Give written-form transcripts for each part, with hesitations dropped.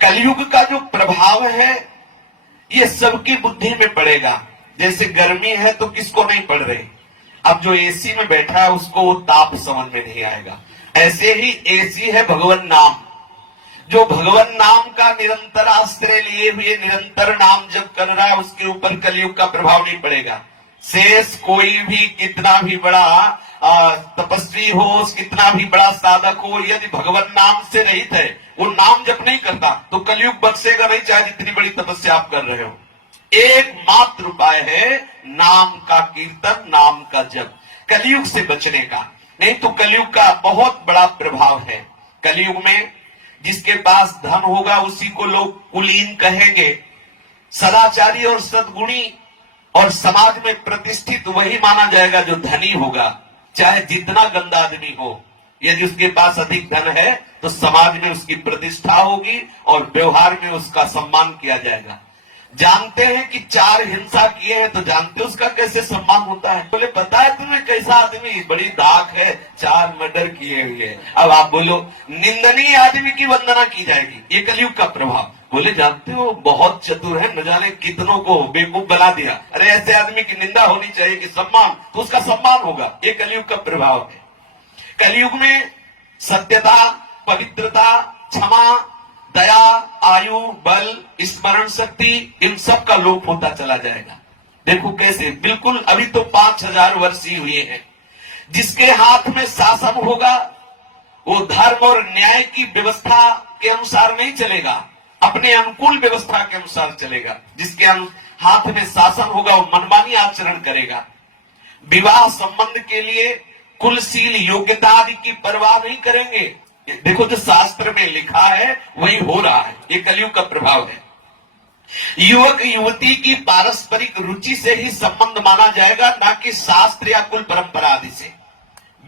कलयुग का जो प्रभाव है ये सबकी बुद्धि में पड़ेगा। जैसे गर्मी है तो किसको नहीं पड़ रही, अब जो एसी में बैठा है उसको वो ताप समझ में नहीं आएगा। ऐसे ही एसी है भगवान नाम। जो भगवान नाम का निरंतर आश्रय लिए हुए निरंतर नाम जप कर रहा है उसके ऊपर कलयुग का प्रभाव नहीं पड़ेगा। शेष कोई भी कितना भी बड़ा तपस्वी हो, कितना भी बड़ा साधक हो, यदि भगवान नाम से रहित है, वो नाम जप नहीं करता तो कलयुग बख्शेगा नहीं, चाहे जितनी बड़ी तपस्या आप कर रहे हो। एकमात्र उपाय है नाम का कीर्तन, नाम का जप, कलयुग से बचने का। नहीं तो कलयुग का बहुत बड़ा प्रभाव है। कलयुग में जिसके पास धन होगा उसी को लोग कुलीन कहेंगे, सदाचारी और सद्गुणी और समाज में प्रतिष्ठित वही माना जाएगा जो धनी होगा, चाहे जितना गंदा आदमी हो। यदि उसके पास अधिक धन है तो समाज में उसकी प्रतिष्ठा होगी और व्यवहार में उसका सम्मान किया जाएगा। जानते हैं कि 4 हिंसा किए हैं तो जानते उसका कैसे सम्मान होता है। बोले पता है तुम्हें कैसा आदमी, बड़ी धाक है, 4 मर्डर किए हुए। अब आप बोलो निंदनीय आदमी की वंदना की जाएगी, ये कलयुग का प्रभाव। बोले जानते हो बहुत चतुर है, न जाने कितनों को बेवकूफ बना दिया। अरे ऐसे आदमी की निंदा होनी चाहिए कि सम्मान, तो उसका सम्मान होगा। ये कलयुग का प्रभाव है। कलयुग में सत्यता, पवित्रता, क्षमा, दया, आयु, बल, स्मरण शक्ति, इन सब का लोप होता चला जाएगा। देखो कैसे, बिल्कुल अभी तो 5000 वर्ष ही हुए हैं। जिसके हाथ में शासन होगा वो धर्म और न्याय की व्यवस्था के अनुसार नहीं चलेगा, अपने अनुकूल व्यवस्था के अनुसार चलेगा। जिसके हाथ में शासन होगा वो मनमानी आचरण करेगा। विवाह संबंध के लिए कुलशील योग्यता आदि की परवाह नहीं करेंगे। देखो जो शास्त्र में लिखा है वही हो रहा है, ये कलयुग का प्रभाव है। युवक युवती की पारस्परिक रुचि से ही संबंध माना जाएगा, ना कि शास्त्र या कुल परंपरा आदि से।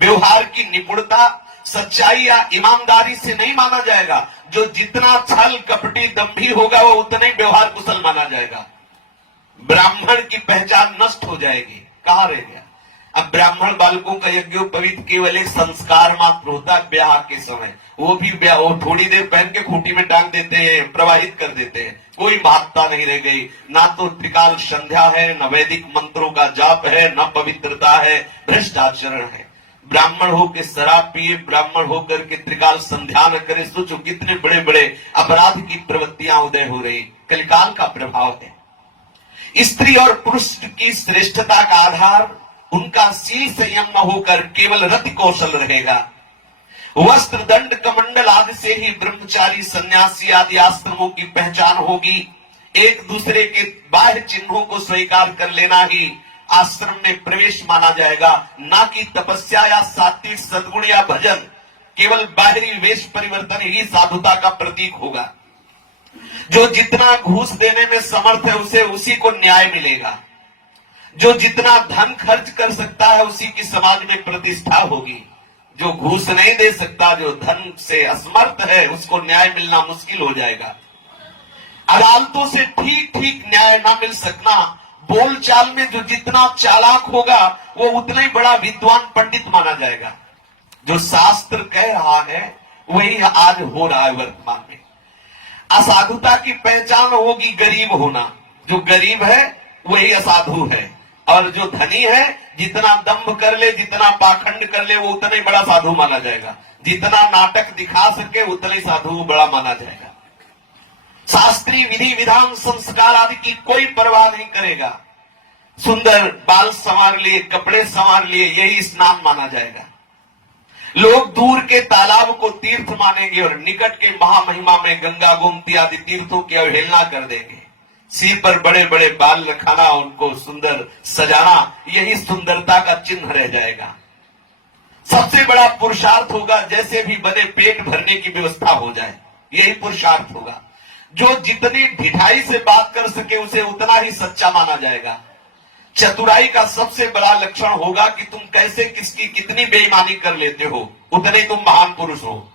व्यवहार की निपुणता, सच्चाई या ईमानदारी से नहीं माना जाएगा। जो जितना छल कपटी दंभी होगा वो उतना ही व्यवहार कुशल माना जाएगा। ब्राह्मण की पहचान नष्ट हो जाएगी। कहां रह गया अब ब्राह्मण बालकों का यज्ञोपवीत केवल एक संस्कार मात्र होता है ब्याह के समय। वो भी वो थोड़ी देर पहन के खूंटी में टांग देते हैं, प्रवाहित कर देते हैं। कोई महत्ता नहीं रह गई। ना तो त्रिकाल संध्या है, न वैदिक मंत्रों का जाप है, न पवित्रता है, भ्रष्ट आचरण है। ब्राह्मण होकर शराब पिए, ब्राह्मण होकर के त्रिकाल संध्या न करे। सोचो कितने बड़े बड़े अपराध की प्रवृत्तियां उदय हो रही। कलिकाल का प्रभाव है। स्त्री और पुरुष की श्रेष्ठता का आधार उनका शील संयम न होकर केवल रति कौशल रहेगा। वस्त्र, दंड, कमंडल आदि से ही ब्रह्मचारी, सन्यासी आदि आश्रमों की पहचान होगी। एक दूसरे के बाह्य चिन्हों को स्वीकार कर लेना ही आश्रम में प्रवेश माना जाएगा, ना कि तपस्या या सात्विक सद्गुण या भजन। केवल बाहरी वेश परिवर्तन ही साधुता का प्रतीक होगा। जो जितना घूस देने में समर्थ है उसे उसी को न्याय मिलेगा। जो जितना धन खर्च कर सकता है उसी की समाज में प्रतिष्ठा होगी। जो घूस नहीं दे सकता, जो धन से असमर्थ है, उसको न्याय मिलना मुश्किल हो जाएगा। अदालतों से ठीक ठीक न्याय ना मिल सकना। बोलचाल में जो जितना चालाक होगा वो उतना ही बड़ा विद्वान पंडित माना जाएगा। जो शास्त्र कह रहा है वही आज हो रहा है वर्तमान में। असाधुता की पहचान होगी गरीब होना। जो गरीब है वही असाधु है, और जो धनी है जितना दंभ कर ले, जितना पाखंड कर ले, वो उतना ही बड़ा साधु माना जाएगा। जितना नाटक दिखा सके उतना ही साधु बड़ा माना जाएगा। शास्त्रीय विधि विधान संस्कार आदि की कोई परवाह नहीं करेगा। सुंदर बाल संवार लिए, कपड़े संवार लिए, यही स्नान माना जाएगा। लोग दूर के तालाब को तीर्थ मानेंगे और निकट के महामहिमा में गंगा गोमती आदि तीर्थों की अवहेलना कर देंगे। सिर पर बड़े बड़े बाल रखाना, उनको सुंदर सजाना, यही सुंदरता का चिन्ह रह जाएगा। सबसे बड़ा पुरुषार्थ होगा जैसे भी बने पेट भरने की व्यवस्था हो जाए, यही पुरुषार्थ होगा। जो जितनी ढिठाई से बात कर सके उसे उतना ही सच्चा माना जाएगा। चतुराई का सबसे बड़ा लक्षण होगा कि तुम कैसे किसकी कितनी बेईमानी कर लेते हो, उतने तुम महान पुरुष हो।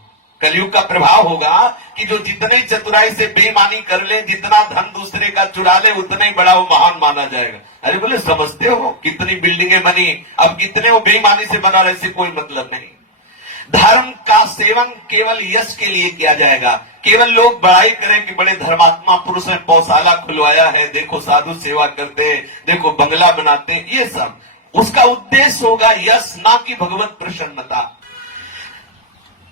कलयुग का प्रभाव होगा कि जो जितने चतुराई से बेईमानी कर ले, जितना धन दूसरे का चुरा ले, उतना ही बड़ा वो महान माना जाएगा। अरे बोले समझते हो कितनी बिल्डिंगें बनी, अब कितने वो बेईमानी से बना रहे, से कोई मतलब नहीं। धर्म का सेवन केवल यश के लिए किया जाएगा, केवल लोग बड़ाई करें कि बड़े धर्मात्मा पुरुष ने पौशाला खुलवाया है, देखो साधु सेवा करते हैं, देखो बंगला बनाते हैं, ये सब उसका उद्देश्य होगा यश, ना कि भगवत प्रसन्नता।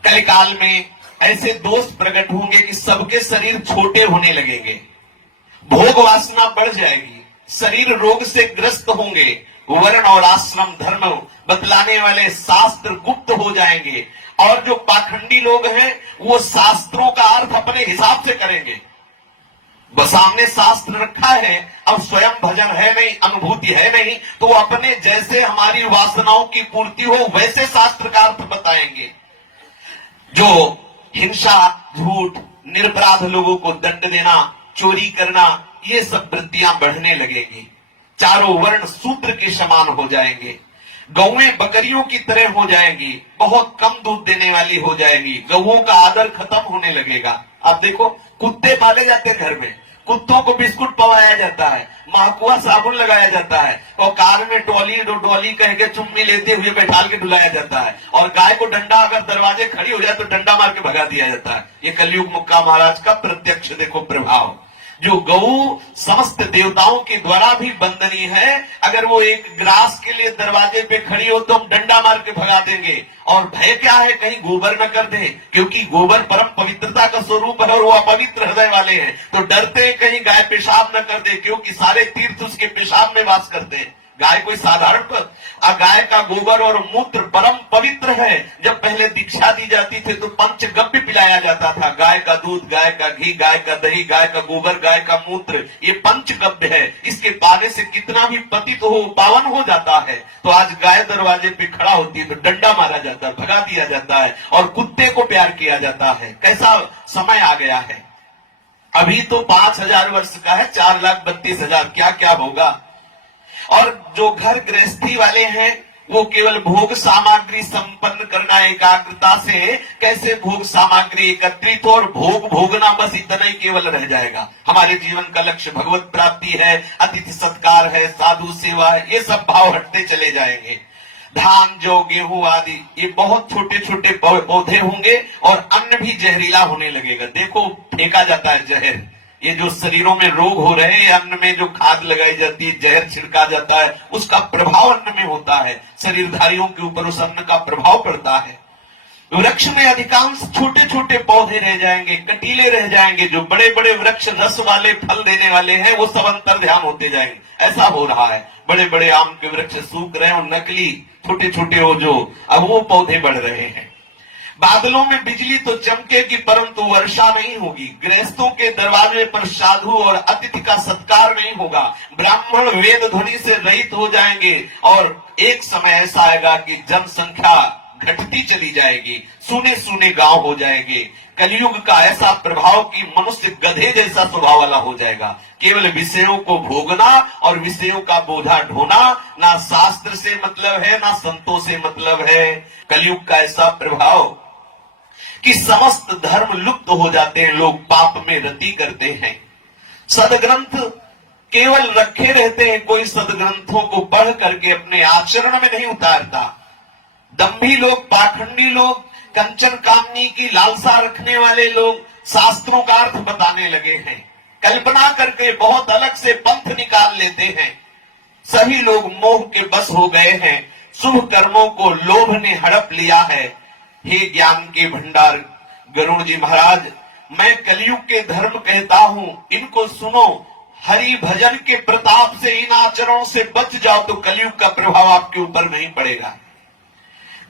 कलिकाल में ऐसे दोष प्रकट होंगे कि सबके शरीर छोटे होने लगेंगे, भोग वासना बढ़ जाएगी, शरीर रोग से ग्रस्त होंगे, वर्ण और आश्रम धर्म बतलाने वाले शास्त्र गुप्त हो जाएंगे, और जो पाखंडी लोग हैं वो शास्त्रों का अर्थ अपने हिसाब से करेंगे। सामने शास्त्र रखा है, अब स्वयं भजन है नहीं, अनुभूति है नहीं, तो वो अपने जैसे हमारी वासनाओं की पूर्ति हो वैसे शास्त्र का अर्थ बताएंगे। जो हिंसा, झूठ, निरपराध लोगों को दंड देना, चोरी करना, ये सब वृत्तियां बढ़ने लगेंगी, चारों वर्ण सूत्र के समान हो जाएंगे, गौएं बकरियों की तरह हो जाएंगी, बहुत कम दूध देने वाली हो जाएगी, गौओं का आदर खत्म होने लगेगा। आप देखो कुत्ते पाले जाते हैं घर में, कुत्तों को बिस्कुट पवाया जाता है, महकुआ साबुन लगाया जाता है, और कार में डॉली कह के चुम्मी लेते हुए बैठाल के डुलाया जाता है, और गाय को डंडा अगर दरवाजे खड़ी हो जाए तो डंडा मार के भगा दिया जाता है। ये कलयुग मुक्का महाराज का प्रत्यक्ष देखो प्रभाव। जो गऊ समस्त देवताओं के द्वारा भी वंदनीय है, अगर वो एक ग्रास के लिए दरवाजे पे खड़ी हो तो हम डंडा मार के भगा देंगे, और भय क्या है कहीं गोबर न कर दे, क्योंकि गोबर परम पवित्रता का स्वरूप है और वो अपवित्र हृदय वाले हैं, तो डरते हैं कहीं गाय पेशाब न कर दे, क्योंकि सारे तीर्थ उसके पेशाब में वास करते हैं। गाय कोई साधारण गाय का गोबर और मूत्र परम पवित्र है। जब पहले दीक्षा दी जाती थी तो पंचगव्य पिलाया जाता था, गाय का दूध, गाय का घी, गाय का दही, गाय का गोबर, गाय का मूत्र, ये पंचगव्य है। इसके पाने से कितना भी पतित हो पावन हो जाता है। तो आज गाय दरवाजे पे खड़ा होती है तो डंडा मारा जाता है, भगा दिया जाता है, और कुत्ते को प्यार किया जाता है। कैसा समय आ गया है। अभी तो 5000 वर्ष का है, 4,32,000, क्या क्या होगा। और जो घर गृहस्थी वाले हैं वो केवल भोग सामग्री संपन्न करना, एकाग्रता से कैसे भोग सामग्री एकत्रित हो और भोग भोगना, बस इतना ही केवल रह जाएगा। हमारे जीवन का लक्ष्य भगवत प्राप्ति है, अतिथि सत्कार है, साधु सेवा है, ये सब भाव हटते चले जाएंगे। धान, जौ, गेहूं आदि ये बहुत छोटे छोटे पौधे होंगे और अन्न भी जहरीला होने लगेगा। देखो फेंका जाता है जहर, ये जो शरीरों में रोग हो रहे हैं, अन्न में जो खाद लगाई जाती है, जहर छिड़का जाता है, उसका प्रभाव अन्न में होता है, शरीरधारियों के ऊपर उस अन्न का प्रभाव पड़ता है। वृक्ष में अधिकांश छोटे छोटे पौधे रह जाएंगे, कटीले रह जाएंगे। जो बड़े बड़े वृक्ष रस वाले फल देने वाले हैं वो सब अंतर ध्यान होते जाएंगे। ऐसा हो रहा है, बड़े बड़े आम के वृक्ष सूख रहे हैं और नकली छोटे छोटे हो जो अब वो पौधे बढ़ रहे हैं। बादलों में बिजली तो चमकेगी परंतु वर्षा नहीं होगी। गृहस्थों के दरवाजे पर साधु और अतिथि का सत्कार नहीं होगा। ब्राह्मण वेद ध्वनि से रहित हो जाएंगे और एक समय ऐसा आएगा कि जनसंख्या घटती चली जाएगी, सूने सूने गांव हो जाएंगे। कलयुग का ऐसा प्रभाव कि मनुष्य गधे जैसा स्वभाव वाला हो जाएगा, केवल विषयों को भोगना और विषयों का बोझा ढोना, ना शास्त्र से मतलब है ना संतों से मतलब है। कलयुग का ऐसा प्रभाव कि समस्त धर्म लुप्त हो जाते हैं, लोग पाप में रति करते हैं। सदग्रंथ केवल रखे रहते हैं, कोई सदग्रंथों को पढ़ करके अपने आचरण में नहीं उतारता। दंभी लोग, पाखंडी लोग, कंचन कामनी की लालसा रखने वाले लोग शास्त्रों का अर्थ बताने लगे हैं, कल्पना करके बहुत अलग से पंथ निकाल लेते हैं। सभी लोग मोह के बस हो गए हैं, शुभ कर्मों को लोभ ने हड़प लिया है। हे ज्ञान के भंडार गरुड़ जी महाराज, मैं कलयुग के धर्म कहता हूं, इनको सुनो। हरि भजन के प्रताप से इन आचरणों से बच जाओ तो कलयुग का प्रभाव आपके ऊपर नहीं पड़ेगा।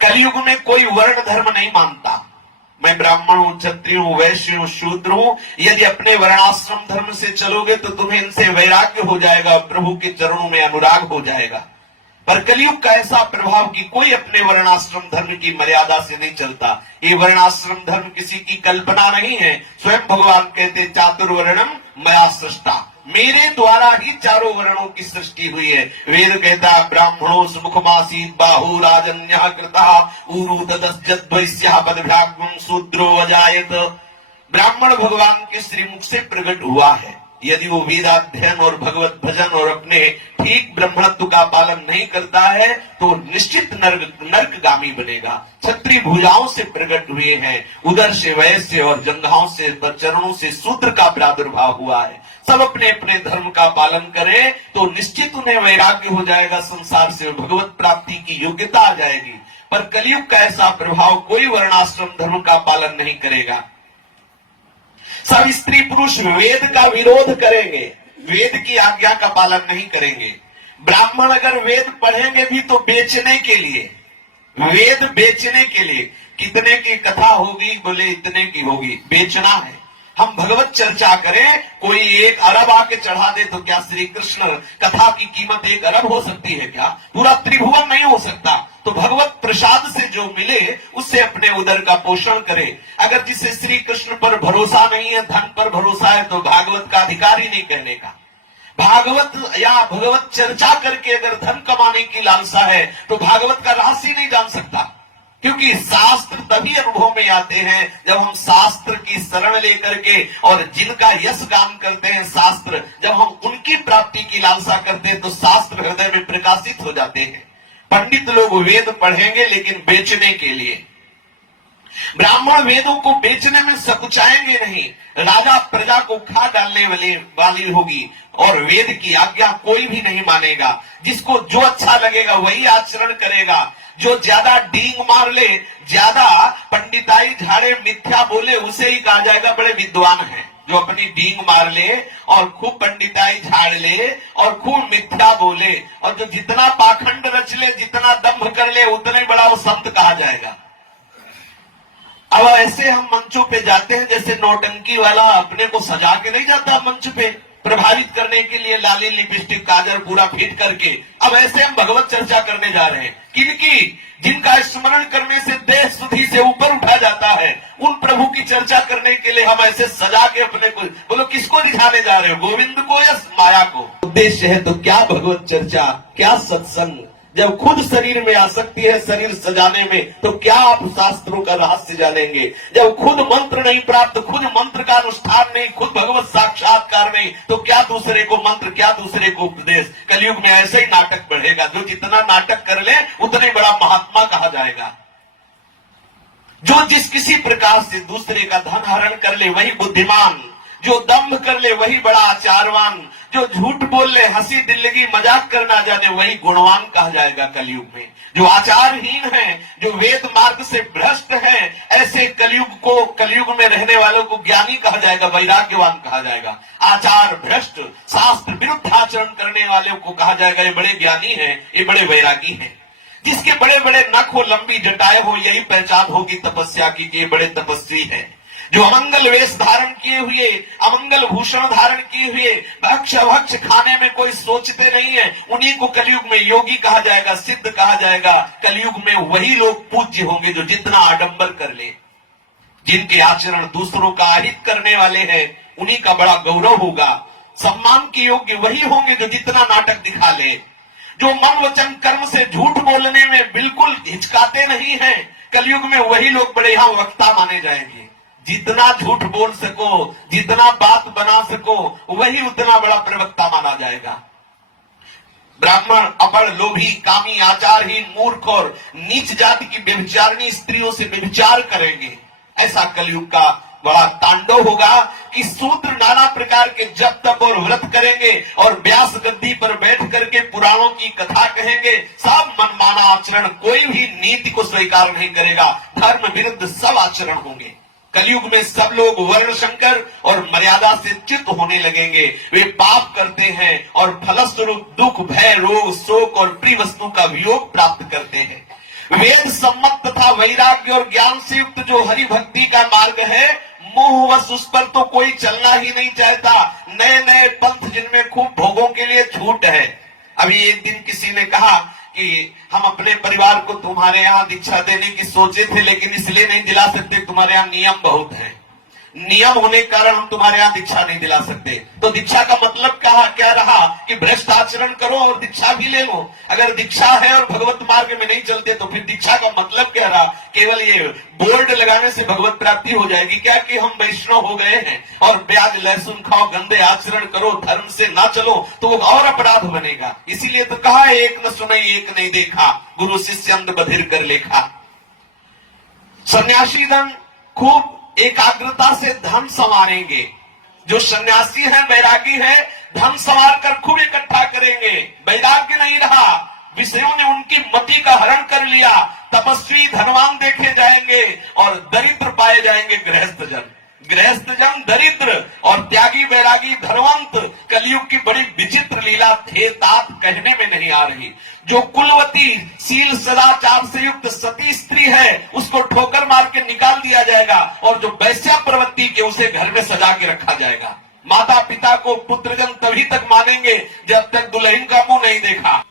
कलयुग में कोई वर्ण धर्म नहीं मानता। मैं ब्राह्मण हूं, क्षत्रिय हूं, वैश्य हूं, शूद्र हूं। यदि अपने वर्णाश्रम धर्म से चलोगे तो तुम्हें इनसे वैराग्य हो जाएगा, प्रभु के चरणों में अनुराग हो जाएगा। पर कलयुग का ऐसा प्रभाव कि कोई अपने वर्णाश्रम धर्म की मर्यादा से नहीं चलता। ये वर्णाश्रम धर्म किसी की कल्पना नहीं है। स्वयं भगवान कहते चातुर्वर्णम मया सृष्टा, मेरे द्वारा ही चारों वर्णों की सृष्टि हुई है। वेद कहता है ब्राह्मणो सुमुखमासीत बाहु राजन्यः कृतः ऊरु ततश्चद्वैस्यः पदभ्यागम शूद्रो अजायत। ब्राह्मण भगवान के श्रीमुख से प्रकट हुआ है। यदि वो वेदाध्ययन और भगवत भजन और अपने ठीक ब्रह्मत्व का पालन नहीं करता है तो निश्चित नरकगामी बनेगा। क्षत्रिय भुजाओं से प्रकट हुए हैं, उदर से वैश्य और जंघाओं से चरणों से शूद्र का प्रादुर्भाव हुआ है। सब अपने अपने धर्म का पालन करें तो निश्चित उन्हें वैराग्य हो जाएगा, संसार से भगवत प्राप्ति की योग्यता आ जाएगी। पर कलयुग का ऐसा प्रभाव, कोई वर्णाश्रम धर्म का पालन नहीं करेगा। सब स्त्री पुरुष वेद का विरोध करेंगे, वेद की आज्ञा का पालन नहीं करेंगे। ब्राह्मण अगर वेद पढ़ेंगे भी तो बेचने के लिए, वेद बेचने के लिए। कितने की कथा होगी, बोले इतने की होगी, बेचना है। हम भगवत चर्चा करें, कोई 1 अरब आके चढ़ा दे तो क्या श्री कृष्ण कथा की कीमत 1 अरब हो सकती है क्या? पूरा त्रिभुवन नहीं हो सकता। तो भगवत प्रसाद से जो मिले उससे अपने उदर का पोषण करे। अगर जिसे श्री कृष्ण पर भरोसा नहीं है, धन पर भरोसा है, तो भागवत का अधिकार ही नहीं कहने का। भागवत या भगवत चर्चा करके अगर धन कमाने की लालसा है तो भागवत का रहस्य नहीं जान सकता। क्योंकि शास्त्र तभी अनुभव में आते हैं जब हम शास्त्र की शरण लेकर के, और जिनका यश गान करते हैं शास्त्र, जब हम उनकी प्राप्ति की लालसा करते हैं तो शास्त्र हृदय में प्रकाशित हो जाते हैं। पंडित लोग वेद पढ़ेंगे लेकिन बेचने के लिए। ब्राह्मण वेदों को बेचने में सकुचाएंगे नहीं। राजा प्रजा को खा डालने वाली होगी और वेद की आज्ञा कोई भी नहीं मानेगा। जिसको जो अच्छा लगेगा वही आचरण करेगा। जो ज्यादा डींग मार ले, ज्यादा पंडिताई झाड़े, मिथ्या बोले, उसे ही कहा जाएगा बड़े विद्वान है। जो अपनी डींग मार ले और खूब पंडिताई झाड़ ले और खूब मिथ्या बोले, और जो जितना पाखंड रच ले, जितना दंभ कर ले, उतना ही बड़ा वो संत कहा जाएगा। अब ऐसे हम मंचों पे जाते हैं जैसे नौटंकी वाला अपने को सजा के नहीं जाता मंच पे, प्रभावित करने के लिए लाली लिपस्टिक काजल पूरा फिट करके। अब ऐसे हम भगवत चर्चा करने जा रहे हैं। किनकी? जिनका स्मरण करने से देह सुधि से ऊपर उठा जाता है, उन प्रभु की चर्चा करने के लिए हम ऐसे सजा के अपने को, बोलो किसको दिखाने जा रहे हो, गोविंद को या माया को? उद्देश्य है तो क्या भगवत चर्चा, क्या सत्संग। जब खुद शरीर में आसक्ति है शरीर सजाने में, तो क्या आप शास्त्रों का रहस्य जानेंगे? जब खुद मंत्र नहीं प्राप्त, खुद मंत्र का अनुष्ठान नहीं, खुद भगवत साक्षात्कार नहीं, तो क्या दूसरे को मंत्र, क्या दूसरे को उपदेश? कलयुग में ऐसे ही नाटक बढ़ेगा। जो जितना नाटक कर ले उतने बड़ा महात्मा कहा जाएगा। जो जिस किसी प्रकार से दूसरे का धन हरण कर ले वही बुद्धिमान, जो दम्भ कर ले वही बड़ा आचारवान, जो झूठ बोल ले, हंसी दिल्लगी मजाक करना जाने वही गुणवान कहा जाएगा कलयुग में। जो आचारहीन है, जो वेद मार्ग से भ्रष्ट है, ऐसे कलयुग में रहने वालों को ज्ञानी कहा जाएगा, वैराग्यवान कहा जाएगा। आचार भ्रष्ट, शास्त्र विरुद्ध आचरण करने वालों को कहा जाएगा ये बड़े ज्ञानी हैं, ये बड़े वैरागी हैं। जिसके बड़े बड़े नख हो, लंबी जटाएं हो, यही पहचान होगी तपस्या की कि ये बड़े तपस्वी है। जो अमंगल वेश धारण किए हुए, अमंगल भूषण धारण किए हुए, भक्ष भक्ष खाने में कोई सोचते नहीं है, उन्हीं को कलयुग में योगी कहा जाएगा, सिद्ध कहा जाएगा। कलयुग में वही लोग पूज्य होंगे जो जितना आडंबर कर ले। जिनके आचरण दूसरों का अहित करने वाले हैं, उन्हीं का बड़ा गौरव होगा। सम्मान के योग्य वही होंगे जो जितना नाटक दिखा ले। जो मन वचन कर्म से झूठ बोलने में बिल्कुल हिचकाते नहीं है, कलयुग में वही लोग बड़े यहाँ वक्ता माने जाएंगे। जितना झूठ बोल सको, जितना बात बना सको, वही उतना बड़ा प्रवक्ता माना जाएगा। ब्राह्मण अबड़, लोभी, कामी, आचारहीन, मूर्ख और नीच जाति की व्यभिचारिणी स्त्रियों से व्यभिचार करेंगे। ऐसा कलयुग का बड़ा तांडव होगा कि शूद्र नाना प्रकार के जप तप और व्रत करेंगे और व्यास गद्दी पर बैठ करके पुराणों की कथा कहेंगे। सब मनमाना आचरण, कोई भी नीति को स्वीकार नहीं करेगा। धर्म विरुद्ध सब आचरण होंगे। कलयुग में सब लोग वर्ण संकर और मर्यादा से च्युत होने लगेंगे। वे पाप करते हैं और फलस्वरूप दुख, भय, रोग, शोक और प्रिय वस्तु का वियोग प्राप्त करते हैं। वेद सम्मत तथा वैराग्य और ज्ञान से युक्त जो हरि भक्ति का मार्ग है, मोहवश उस पर तो कोई चलना ही नहीं चाहता। नए नए पंथ जिनमें खूब भोगों के लिए छूट है। अभी एक दिन किसी ने कहा कि हम अपने परिवार को तुम्हारे यहाँ दीक्षा देने की सोचे थे, लेकिन इसलिए नहीं दिला सकते, तुम्हारे यहाँ नियम बहुत है। नियम होने के कारण हम तुम्हारे यहां दीक्षा नहीं दिला सकते। तो दीक्षा का मतलब क्या रहा कि भ्रष्ट आचरण करो और दीक्षा भी ले लो। अगर दीक्षा है और भगवत मार्ग में नहीं चलते तो फिर दीक्षा का मतलब क्या रहा? केवल ये बोर्ड लगाने से भगवत प्राप्ति हो जाएगी क्या कि हम वैष्णव हो गए हैं और प्याज लहसुन खाओ, गंदे आचरण करो, धर्म से ना चलो तो वो और अपराध बनेगा। इसीलिए तो कहा एक न सुनई एक नहीं देखा, गुरु शिष्य अंध बधिर कर लेखा। सन्यासी धन खूब एकाग्रता से धन संवारेंगे। जो सन्यासी है, वैरागी है, धन संवार कर खूब इकट्ठा करेंगे। वैराग्य नहीं रहा, विषयों ने उनकी मति का हरण कर लिया। तपस्वी धनवान देखे जाएंगे और दरिद्र पाए जाएंगे गृहस्थ जन। गृहस्थ जन दरिद्र और त्यागी वैरागी धनवंत। कलयुग की बड़ी विचित्र लीला थे तात कहने में नहीं आ रही। जो कुलवती शील सदाचार से युक्त सती स्त्री है उसको ठोकर मार के निकाल दिया जाएगा और जो वैश्या प्रवृत्ति के उसे घर में सजा के रखा जाएगा। माता पिता को पुत्रजन तभी तक मानेंगे जब तक दुल्हन का मुंह नहीं देखा।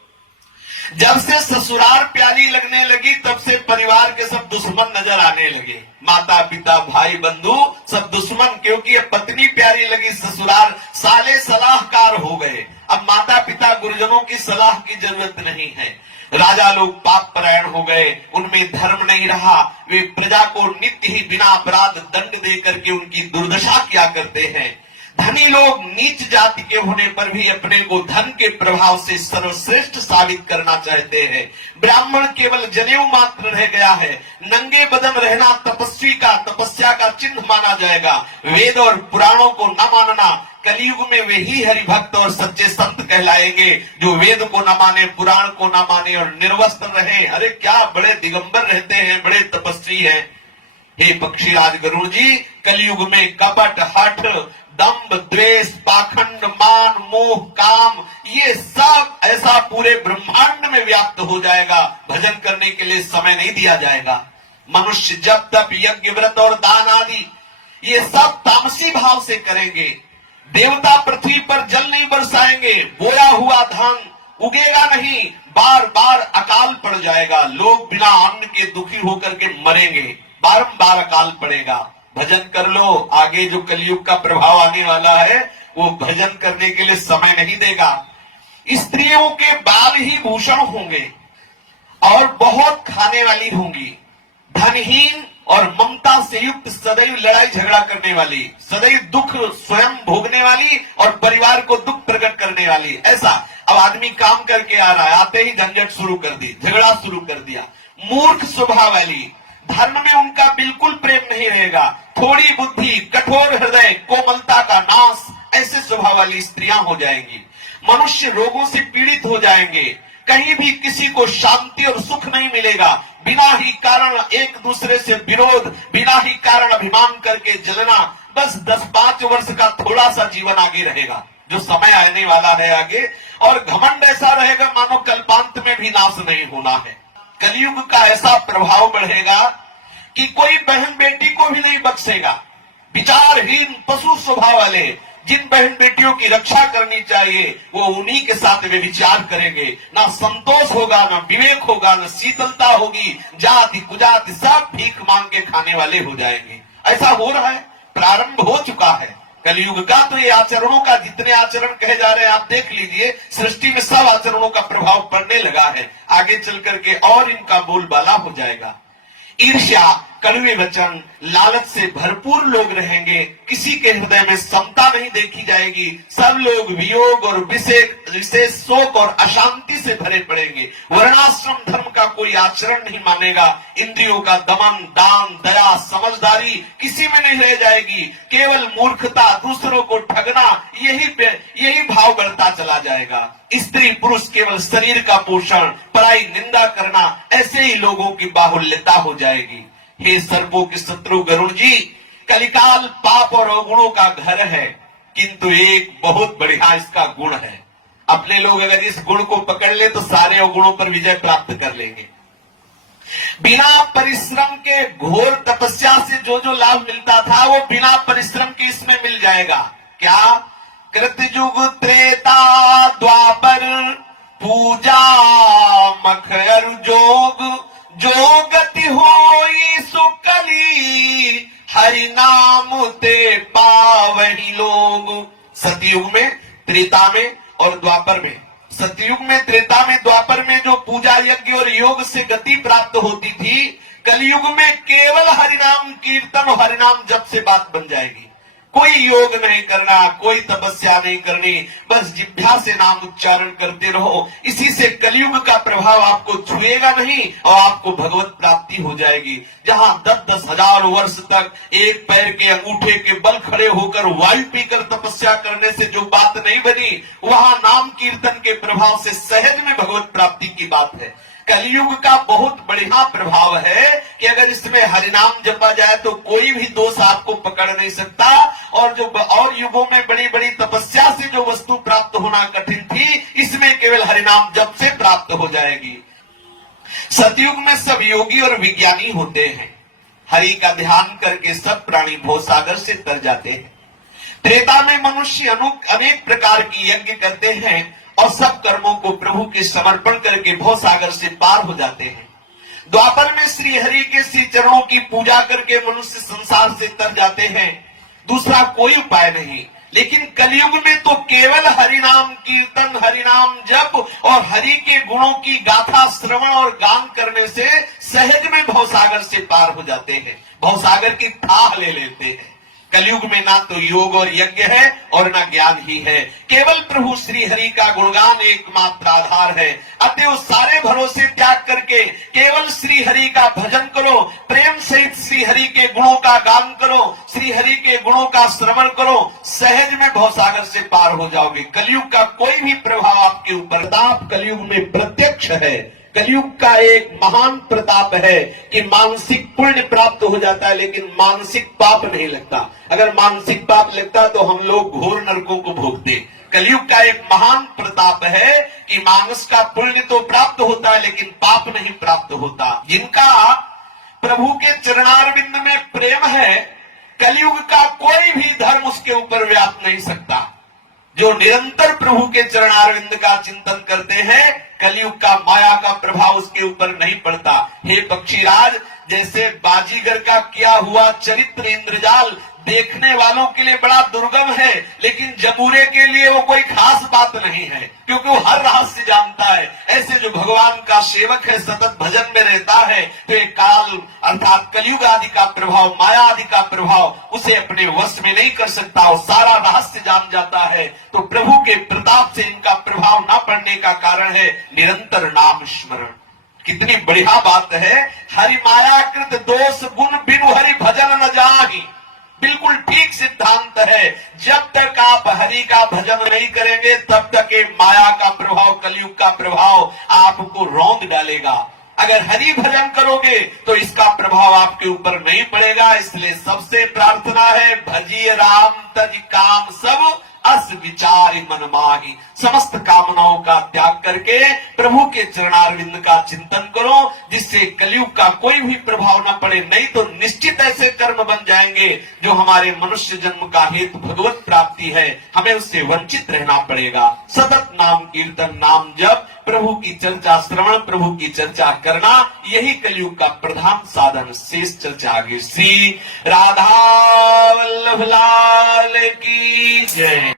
जब से ससुराल प्यारी लगने लगी तब से परिवार के सब दुश्मन नजर आने लगे। माता पिता भाई बंधु सब दुश्मन, क्योंकि अब पत्नी प्यारी लगी, ससुराल साले सलाहकार हो गए। अब माता पिता गुरुजनों की सलाह की जरूरत नहीं है। राजा लोग पाप परायण हो गए, उनमें धर्म नहीं रहा। वे प्रजा को नित्य ही बिना अपराध दंड दे करके उनकी दुर्दशा किया करते हैं। धनी लोग नीच जाति के होने पर भी अपने को धन के प्रभाव से सर्वश्रेष्ठ साबित करना चाहते हैं। ब्राह्मण केवल जनेऊ मात्र रह गया है। नंगे बदन रहना तपस्वी का तपस्या का चिन्ह माना जाएगा। वेद और पुराणों को न मानना, कलयुग में वे ही हरिभक्त और सच्चे संत कहलाएंगे जो वेद को न माने, पुराण को न माने और निर्वस्त्र रहे। अरे क्या बड़े दिगंबर रहते हैं, बड़े तपस्वी हैं। हे पक्षीराज गरुड़ जी, कलयुग में कपट, हठ, दंभ, द्वेष, पाखंड, मान, मोह, काम, ये सब ऐसा पूरे ब्रह्मांड में व्याप्त हो जाएगा, भजन करने के लिए समय नहीं दिया जाएगा। मनुष्य जब तप, यज्ञ, व्रत और दान आदि ये सब तामसी भाव से करेंगे। देवता पृथ्वी पर जल नहीं बरसाएंगे, बोया हुआ धान उगेगा नहीं, बार बार अकाल पड़ जाएगा। लोग बिना अन्न के दुखी होकर के मरेंगे, बारंबार अकाल पड़ेगा। भजन कर लो, आगे जो कलयुग का प्रभाव आने वाला है वो भजन करने के लिए समय नहीं देगा। स्त्रियों के बाल ही भूषण होंगे और बहुत खाने वाली होंगी। धनहीन और ममता से युक्त, सदैव लड़ाई झगड़ा करने वाली, सदैव दुख स्वयं भोगने वाली और परिवार को दुख प्रकट करने वाली। ऐसा अब आदमी काम करके आ रहा है, आते ही झंझट शुरू कर दी, झगड़ा शुरू कर दिया। मूर्ख स्वभाव वाली, धर्म में उनका बिल्कुल प्रेम नहीं रहेगा। थोड़ी बुद्धि, कठोर हृदय, कोमलता का नाश, ऐसे स्वभाव वाली स्त्रियां हो जाएंगी। मनुष्य रोगों से पीड़ित हो जाएंगे। कहीं भी किसी को शांति और सुख नहीं मिलेगा। बिना ही कारण एक दूसरे से विरोध, बिना ही कारण अभिमान करके जलना। बस 10-5 वर्ष का थोड़ा सा जीवन आगे रहेगा, जो समय आने वाला है आगे, और घमंड ऐसा रहेगा मानो कल्पांत में भी नाश नहीं होना है। कलयुग का ऐसा प्रभाव बढ़ेगा कि कोई बहन बेटी को भी नहीं बख्शेगा। विचारहीन पशु स्वभाव वाले, जिन बहन बेटियों की रक्षा करनी चाहिए वो उन्हीं के साथ वे विचार करेंगे। ना संतोष होगा, ना विवेक होगा, ना शीतलता होगी। जाति कुजाति सब भीख मांग के खाने वाले हो जाएंगे। ऐसा हो रहा है, प्रारंभ हो चुका है कलयुग का। तो ये आचरणों का, जितने आचरण कहे जा रहे हैं आप देख लीजिए, सृष्टि में सब आचरणों का प्रभाव पड़ने लगा है। आगे चल करके और इनका बोलबाला हो जाएगा। ईर्ष्या, कड़वे वचन, लालच से भरपूर लोग रहेंगे। किसी के हृदय में समता नहीं देखी जाएगी। सब लोग वियोग और विशेष शोक और अशांति से भरे पड़ेंगे। वर्णाश्रम धर्म का कोई आचरण नहीं मानेगा। इंद्रियों का दमन, दान, दया, समझदारी किसी में नहीं रह जाएगी। केवल मूर्खता, दूसरों को ठगना, यही भाव बढ़ता चला जाएगा। स्त्री पुरुष केवल शरीर का पोषण, पराई निंदा करना, ऐसे ही लोगों की बाहुल्यता हो जाएगी। हे सर्पों के शत्रु गरुड़ जी, कलिकाल पाप और अवगुणों का घर है, किंतु एक बहुत बढ़िया इसका गुण है। अपने लोग अगर इस गुण को पकड़ ले तो सारे अवगुणों पर विजय प्राप्त कर लेंगे। बिना परिश्रम के घोर तपस्या से जो जो लाभ मिलता था वो बिना परिश्रम के इसमें मिल जाएगा। क्या? कृतयुग, त्रेता, द्वापर, पूजा, मखर जोग, जो गति होई सुकली, हरि नाम ते पावहि लोग। सतयुग में, त्रेता में और द्वापर में, सतयुग में, त्रेता में, द्वापर में जो पूजा यज्ञ और योग से गति प्राप्त होती थी, कलयुग में केवल हरिनाम कीर्तन और हरिनाम जप से बात बन जाएगी। कोई योग नहीं करना, कोई तपस्या नहीं करनी, बस जिह्वा से नाम उच्चारण करते रहो। इसी से कलयुग का प्रभाव आपको छुएगा नहीं और आपको भगवत प्राप्ति हो जाएगी। जहां 10-10 हजार वर्ष तक एक पैर के अंगूठे के बल खड़े होकर वायु पीकर तपस्या करने से जो बात नहीं बनी, वहां नाम कीर्तन के प्रभाव से सहज में भगवत प्राप्ति की बात है। कलयुग का बहुत बढ़िया प्रभाव है कि अगर इसमें हरिनाम जपा जाए तो कोई भी दोष आपको पकड़ नहीं सकता। और जो और युगों में बड़ी बड़ी तपस्या से जो वस्तु प्राप्त होना कठिन थी, इसमें केवल हरिनाम जप से प्राप्त हो जाएगी। सतयुग में सब योगी और विज्ञानी होते हैं। हरि का ध्यान करके सब प्राणी भवसागर से तर जाते हैं। त्रेता में मनुष्य अनेक प्रकार की यज्ञ करते हैं और सब कर्मों को प्रभु के समर्पण करके भवसागर से पार हो जाते हैं। द्वापर में श्री हरि के श्री चरणों की पूजा करके मनुष्य संसार से तर जाते हैं। दूसरा कोई उपाय नहीं। लेकिन कलयुग में तो केवल हरिनाम कीर्तन, हरिनाम जप और हरि के गुणों की गाथा श्रवण और गान करने से सहज में भवसागर से पार हो जाते हैं, भवसागर की थाह ले लेते हैं। कलयुग में ना तो योग और यज्ञ है और ना ज्ञान ही है, केवल प्रभु श्री हरि का गुणगान एकमात्र आधार है। अतएव सारे भरोसे त्याग करके केवल श्री हरि का भजन करो, प्रेम सहित श्री हरि के गुणों का गान करो, श्री हरि के गुणों का श्रवण करो, सहज में भवसागर से पार हो जाओगे। कलयुग का कोई भी प्रभाव आपके ऊपर प्रताप कलयुग में प्रत्यक्ष है। कलयुग का एक महान प्रताप है कि मानसिक पुण्य प्राप्त हो जाता है लेकिन मानसिक पाप नहीं लगता। अगर मानसिक पाप लगता तो हम लोग घोर नरकों को भोगते। कलयुग का एक महान प्रताप है कि मानस का पुण्य तो प्राप्त होता है लेकिन पाप नहीं प्राप्त होता। जिनका प्रभु के चरणारविंद में प्रेम है, कलयुग का कोई भी धर्म उसके ऊपर व्याप नहीं सकता। जो निरंतर प्रभु के चरणारविंद का चिंतन करते हैं, कलयुग का माया का प्रभाव उसके ऊपर नहीं पड़ता। हे पक्षीराज, जैसे बाजीगर का किया हुआ चरित्र इंद्रजाल देखने वालों के लिए बड़ा दुर्गम है, लेकिन जबूरे के लिए वो कोई खास बात नहीं है, क्योंकि वो हर रहस्य जानता है। ऐसे जो भगवान का सेवक है, सतत भजन में रहता है, तो एक काल अर्थात कलयुग आदि का प्रभाव, माया आदि का प्रभाव उसे अपने वश में नहीं कर सकता। वो सारा रहस्य जान जाता है। तो प्रभु के प्रताप से इनका प्रभाव न पड़ने का कारण है निरंतर नाम स्मरण। कितनी बढ़िया बात है। हरि मायाकृत दोष गुण बिनु हरि भजन न जाहि। बिल्कुल ठीक सिद्धांत है। जब तक आप हरि का भजन नहीं करेंगे तब तक ये माया का प्रभाव, कलयुग का प्रभाव आपको रौंद डालेगा। अगर हरि भजन करोगे तो इसका प्रभाव आपके ऊपर नहीं पड़ेगा। इसलिए सबसे प्रार्थना है, भजिए राम तज काम सब अस विचार मन माही। समस्त कामनाओं का त्याग करके प्रभु के चरणारविंद का चिंतन करो, जिससे कलयुग का कोई भी प्रभाव न पड़े। नहीं तो निश्चित ऐसे कर्म बन जाएंगे जो हमारे मनुष्य जन्म का हेतु भगवत प्राप्ति है, हमें उससे वंचित रहना पड़ेगा। सतत नाम कीर्तन, नाम जप, प्रभु की चर्चा श्रवण, प्रभु की चर्चा करना, यही कलयुग का प्रधान साधन। शेष चर्चा आगे। श्री राधा वल्लभ लाल की जय।